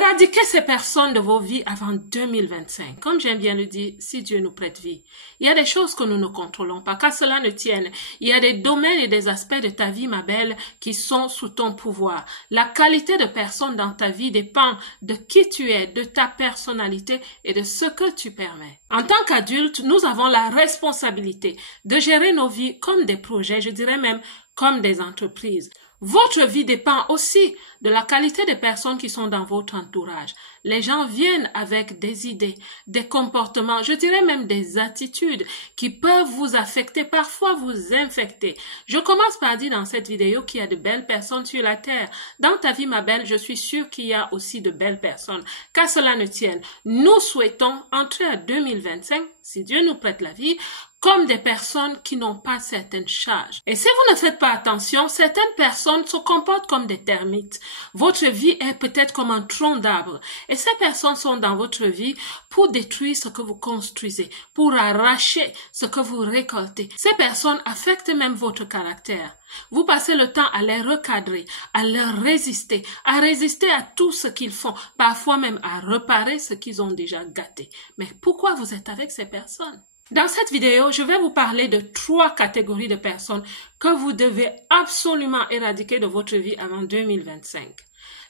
Éradiquez ces personnes de vos vies avant 2025. Comme j'aime bien le dire, si Dieu nous prête vie. Il y a des choses que nous ne contrôlons pas, qu'à cela ne tienne. Il y a des domaines et des aspects de ta vie, ma belle, qui sont sous ton pouvoir. La qualité de personne dans ta vie dépend de qui tu es, de ta personnalité et de ce que tu permets. En tant qu'adulte, nous avons la responsabilité de gérer nos vies comme des projets, je dirais même comme des entreprises. Votre vie dépend aussi de la qualité des personnes qui sont dans votre entourage. Les gens viennent avec des idées, des comportements, je dirais même des attitudes qui peuvent vous affecter, parfois vous infecter. Je commence par dire dans cette vidéo qu'il y a de belles personnes sur la terre. Dans ta vie, ma belle, je suis sûre qu'il y a aussi de belles personnes. Qu'à cela ne tienne, nous souhaitons entrer à 2025, si Dieu nous prête la vie, comme des personnes qui n'ont pas certaines charges. Et si vous ne faites pas attention, certaines personnes se comportent comme des termites. Votre vie est peut-être comme un tronc d'arbre. Et ces personnes sont dans votre vie pour détruire ce que vous construisez, pour arracher ce que vous récoltez. Ces personnes affectent même votre caractère. Vous passez le temps à les recadrer, à leur résister, à résister à tout ce qu'ils font, parfois même à réparer ce qu'ils ont déjà gâté. Mais pourquoi vous êtes avec ces personnes? Dans cette vidéo, je vais vous parler de 3 catégories de personnes que vous devez absolument éradiquer de votre vie avant 2025.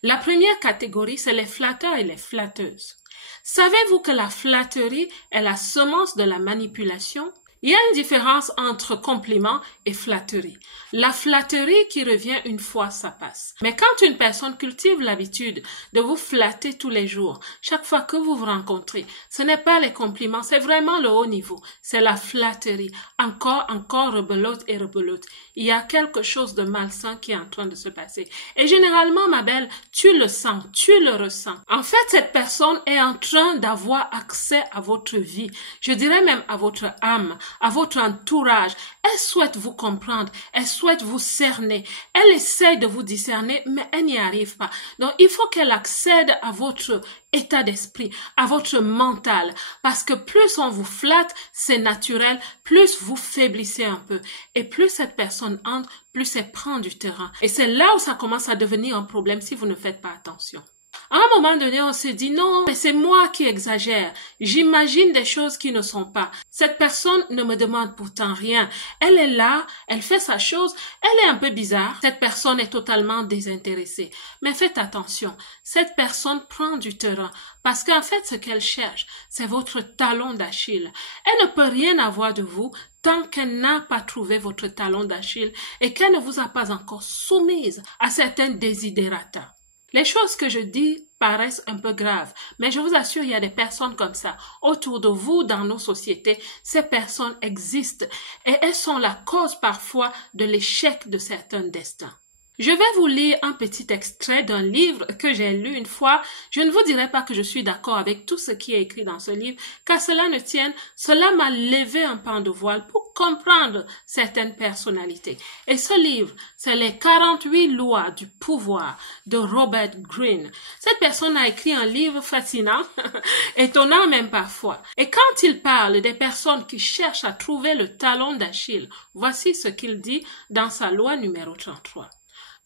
La première catégorie, c'est les flatteurs et les flatteuses. Savez-vous que la flatterie est la semence de la manipulation? Il y a une différence entre compliment et flatterie. La flatterie qui revient une fois, ça passe. Mais quand une personne cultive l'habitude de vous flatter tous les jours, chaque fois que vous vous rencontrez, ce n'est pas les compliments, c'est vraiment le haut niveau. C'est la flatterie. Encore, rebelote et rebelote. Il y a quelque chose de malsain qui est en train de se passer. Et généralement, ma belle, tu le sens, tu le ressens. En fait, cette personne est en train d'avoir accès à votre vie. Je dirais même à votre âme, à votre entourage. Elle souhaite vous comprendre, elle souhaite vous cerner, elle essaie de vous discerner, mais elle n'y arrive pas. Donc, il faut qu'elle accède à votre état d'esprit, à votre mental, parce que plus on vous flatte, c'est naturel, plus vous faiblissez un peu. Et plus cette personne entre, plus elle prend du terrain. Et c'est là où ça commence à devenir un problème si vous ne faites pas attention. À un moment donné, on s'est dit non, mais c'est moi qui exagère. J'imagine des choses qui ne sont pas. Cette personne ne me demande pourtant rien. Elle est là, elle fait sa chose, elle est un peu bizarre. Cette personne est totalement désintéressée. Mais faites attention, cette personne prend du terrain parce qu'en fait, ce qu'elle cherche, c'est votre talon d'Achille. Elle ne peut rien avoir de vous tant qu'elle n'a pas trouvé votre talon d'Achille et qu'elle ne vous a pas encore soumise à certains desiderata. Les choses que je dis paraissent un peu graves, mais je vous assure, il y a des personnes comme ça autour de vous dans nos sociétés. Ces personnes existent et elles sont la cause parfois de l'échec de certains destins. Je vais vous lire un petit extrait d'un livre que j'ai lu une fois. Je ne vous dirai pas que je suis d'accord avec tout ce qui est écrit dans ce livre, qu'à cela ne tienne, cela m'a levé un pan de voile pour comprendre certaines personnalités. Et ce livre, c'est les 48 lois du pouvoir de Robert Greene. Cette personne a écrit un livre fascinant, étonnant même parfois. Et quand il parle des personnes qui cherchent à trouver le talon d'Achille, voici ce qu'il dit dans sa loi numéro 33.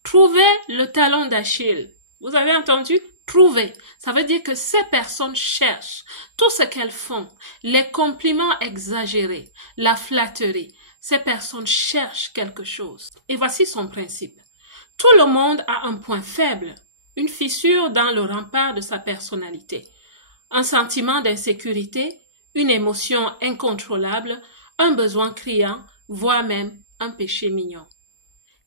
Trouver le talon d'Achille. Vous avez entendu? Trouver. Ça veut dire que ces personnes cherchent tout ce qu'elles font. Les compliments exagérés, la flatterie. Ces personnes cherchent quelque chose. Et voici son principe. Tout le monde a un point faible, une fissure dans le rempart de sa personnalité, un sentiment d'insécurité, une émotion incontrôlable, un besoin criant, voire même un péché mignon.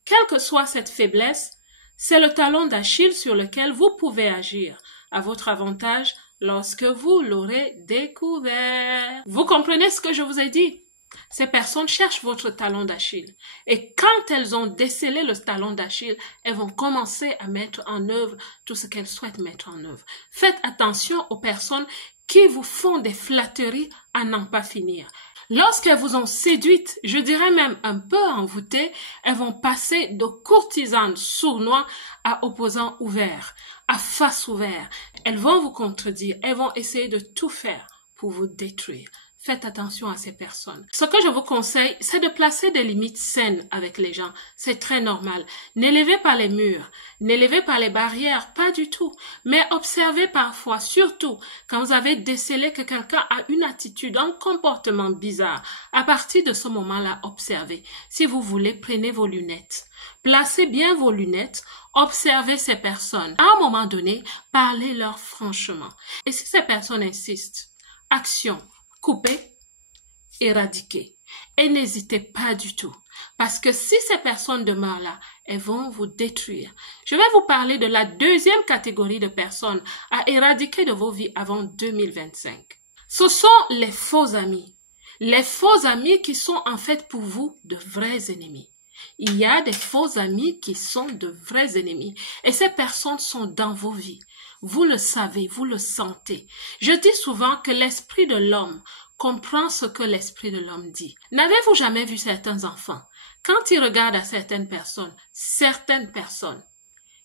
Quelle que soit cette faiblesse, c'est le talon d'Achille sur lequel vous pouvez agir à votre avantage lorsque vous l'aurez découvert. Vous comprenez ce que je vous ai dit? Ces personnes cherchent votre talon d'Achille. Et quand elles ont décelé le talon d'Achille, elles vont commencer à mettre en œuvre tout ce qu'elles souhaitent mettre en œuvre. Faites attention aux personnes qui vous font des flatteries à n'en pas finir. Lorsqu'elles vous ont séduite, je dirais même un peu envoûtée, elles vont passer de courtisanes sournois à opposants ouverts, à face ouverte. Elles vont vous contredire, elles vont essayer de tout faire pour vous détruire. faites attention à ces personnes. Ce que je vous conseille, c'est de placer des limites saines avec les gens. C'est très normal. N'élevez pas les murs, n'élevez pas les barrières, pas du tout. Mais observez parfois, surtout quand vous avez décelé que quelqu'un a une attitude, un comportement bizarre. À partir de ce moment-là, observez. Si vous voulez, prenez vos lunettes. Placez bien vos lunettes, observez ces personnes. À un moment donné, parlez-leur franchement. Et si ces personnes insistent, action, coupez, éradiquez. Et n'hésitez pas du tout. Parce que si ces personnes demeurent là, elles vont vous détruire. Je vais vous parler de la deuxième catégorie de personnes à éradiquer de vos vies avant 2025. Ce sont les faux amis. Les faux amis qui sont en fait pour vous de vrais ennemis. Il y a des faux amis qui sont de vrais ennemis et ces personnes sont dans vos vies. Vous le savez, vous le sentez. Je dis souvent que l'esprit de l'homme comprend ce que l'esprit de l'homme dit. N'avez-vous jamais vu certains enfants? Quand ils regardent à certaines personnes,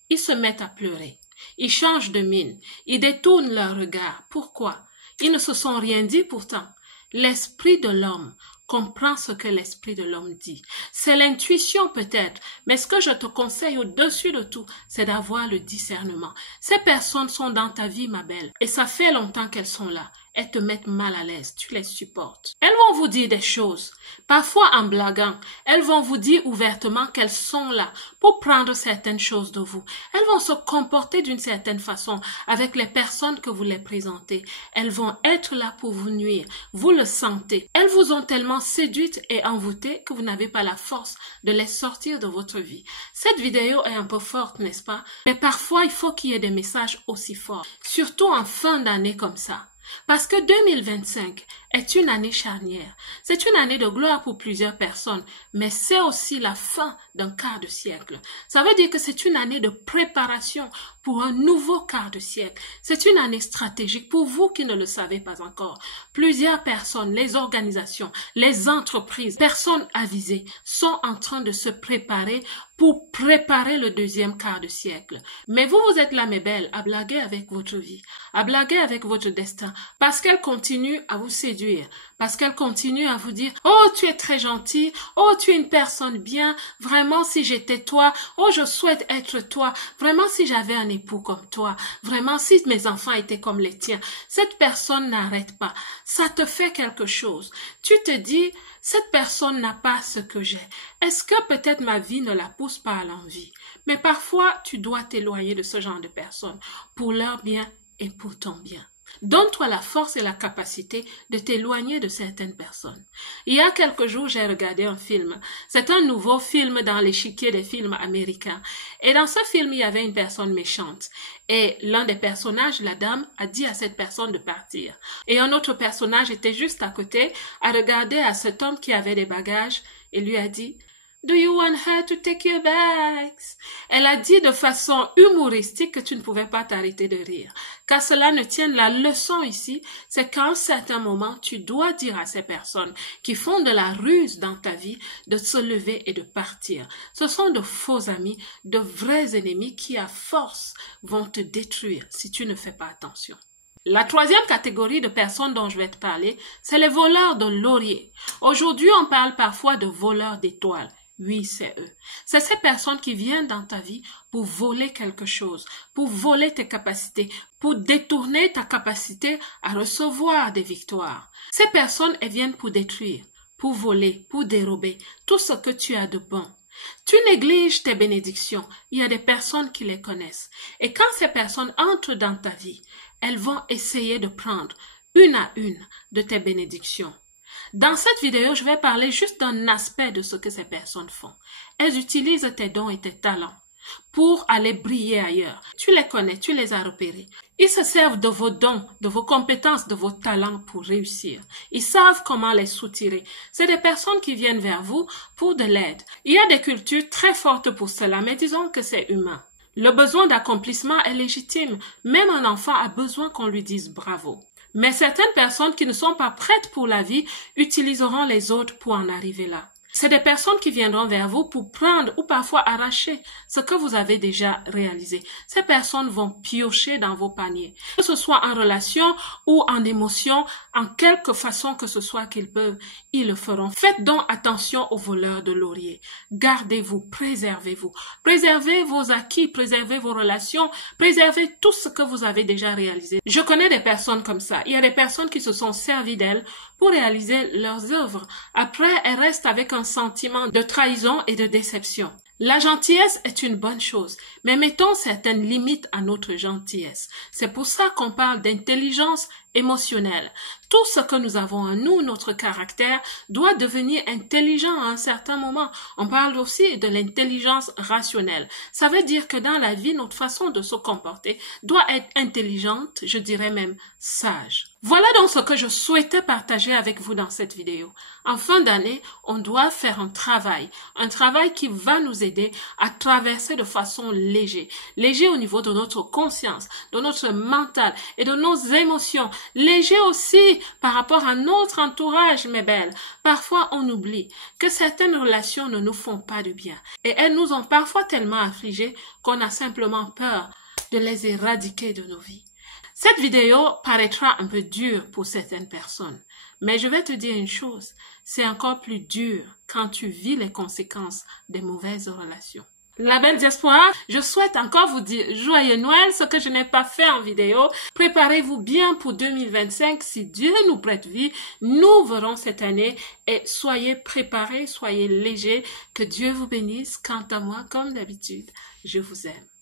ils se mettent à pleurer. Ils changent de mine. Ils détournent leur regard. Pourquoi? Ils ne se sont rien dit pourtant. L'esprit de l'homme comprend ce que l'esprit de l'homme dit. C'est l'intuition peut-être, mais ce que je te conseille au-dessus de tout, c'est d'avoir le discernement. Ces personnes sont dans ta vie, ma belle, et ça fait longtemps qu'elles sont là. Elles te mettent mal à l'aise, tu les supportes. Elles vont vous dire des choses, parfois en blaguant. Elles vont vous dire ouvertement qu'elles sont là pour prendre certaines choses de vous. Elles vont se comporter d'une certaine façon avec les personnes que vous les présentez. Elles vont être là pour vous nuire. Vous le sentez. Elles vous ont tellement séduite et envoûtée que vous n'avez pas la force de les sortir de votre vie. Cette vidéo est un peu forte, n'est-ce pas? Mais parfois, il faut qu'il y ait des messages aussi forts, surtout en fin d'année comme ça. Parce que 2025 est une année charnière. C'est une année de gloire pour plusieurs personnes, mais c'est aussi la fin d'un quart de siècle. Ça veut dire que c'est une année de préparation pour un nouveau quart de siècle. C'est une année stratégique pour vous qui ne le savez pas encore. Plusieurs personnes, les organisations, les entreprises, personnes avisées sont en train de se préparer pour préparer le deuxième quart de siècle. Mais vous, vous êtes là, mes belles, à blaguer avec votre vie, à blaguer avec votre destin, parce qu'elle continue à vous séduire, parce qu'elle continue à vous dire « Oh, tu es très gentil, oh, tu es une personne bien, vraiment si j'étais toi, oh, je souhaite être toi, vraiment si j'avais un époux comme toi, vraiment si mes enfants étaient comme les tiens. » Cette personne n'arrête pas, ça te fait quelque chose. Tu te dis « Cette personne n'a pas ce que j'ai. Est-ce que peut-être ma vie ne la pousse pas à l'envie? » Mais parfois, tu dois t'éloigner de ce genre de personnes pour leur bien et pour ton bien. Donne-toi la force et la capacité de t'éloigner de certaines personnes. Il y a quelques jours, j'ai regardé un film. C'est un nouveau film dans l'échiquier des films américains. Et dans ce film, il y avait une personne méchante. Et l'un des personnages, la dame, a dit à cette personne de partir. Et un autre personnage était juste à côté, à regarder à cet homme qui avait des bagages et lui a dit « Do you want her to take your bags? » Elle a dit de façon humoristique que tu ne pouvais pas t'arrêter de rire. Qu'à cela ne tienne, la leçon ici, c'est qu'à un certain moment, tu dois dire à ces personnes qui font de la ruse dans ta vie de se lever et de partir. Ce sont de faux amis, de vrais ennemis qui, à force, vont te détruire si tu ne fais pas attention. La troisième catégorie de personnes dont je vais te parler, c'est les voleurs de lauriers. Aujourd'hui, on parle parfois de voleurs d'étoiles. Oui, c'est eux. C'est ces personnes qui viennent dans ta vie pour voler quelque chose, pour voler tes capacités, pour détourner ta capacité à recevoir des victoires. Ces personnes, elles viennent pour détruire, pour voler, pour dérober tout ce que tu as de bon. Tu négliges tes bénédictions. Il y a des personnes qui les connaissent. Et quand ces personnes entrent dans ta vie, elles vont essayer de prendre une à une de tes bénédictions. Dans cette vidéo, je vais parler juste d'un aspect de ce que ces personnes font. Elles utilisent tes dons et tes talents pour aller briller ailleurs. Tu les connais, tu les as repérés. Ils se servent de vos dons, de vos compétences, de vos talents pour réussir. Ils savent comment les soutirer. C'est des personnes qui viennent vers vous pour de l'aide. Il y a des cultures très fortes pour cela, mais disons que c'est humain. Le besoin d'accomplissement est légitime. Même un enfant a besoin qu'on lui dise bravo. Mais certaines personnes qui ne sont pas prêtes pour la vie utiliseront les autres pour en arriver là. C'est des personnes qui viendront vers vous pour prendre ou parfois arracher ce que vous avez déjà réalisé. Ces personnes vont piocher dans vos paniers, que ce soit en relation ou en émotion, en quelque façon que ce soit qu'ils peuvent, ils le feront. Faites donc attention aux voleurs de lauriers. Gardez-vous, préservez-vous. Préservez vos acquis, préservez vos relations, préservez tout ce que vous avez déjà réalisé. Je connais des personnes comme ça. Il y a des personnes qui se sont servies d'elles pour réaliser leurs œuvres. Après, elles restent avec un sentiment de trahison et de déception. La gentillesse est une bonne chose, mais mettons certaines limites à notre gentillesse. C'est pour ça qu'on parle d'intelligence émotionnelle. Tout ce que nous avons en nous, notre caractère, doit devenir intelligent à un certain moment. On parle aussi de l'intelligence rationnelle. Ça veut dire que dans la vie, notre façon de se comporter doit être intelligente, je dirais même sage. Voilà donc ce que je souhaitais partager avec vous dans cette vidéo. En fin d'année, on doit faire un travail qui va nous aider à traverser de façon légère. Léger au niveau de notre conscience, de notre mental et de nos émotions. Léger aussi par rapport à notre entourage, mes belles. Parfois, on oublie que certaines relations ne nous font pas de bien. Et elles nous ont parfois tellement affligés qu'on a simplement peur de les éradiquer de nos vies. Cette vidéo paraîtra un peu dure pour certaines personnes, mais je vais te dire une chose, c'est encore plus dur quand tu vis les conséquences des mauvaises relations. La belle diaspora, je souhaite encore vous dire joyeux Noël, ce que je n'ai pas fait en vidéo. Préparez-vous bien pour 2025, si Dieu nous prête vie, nous verrons cette année et soyez préparés, soyez légers, que Dieu vous bénisse. Quant à moi, comme d'habitude, je vous aime.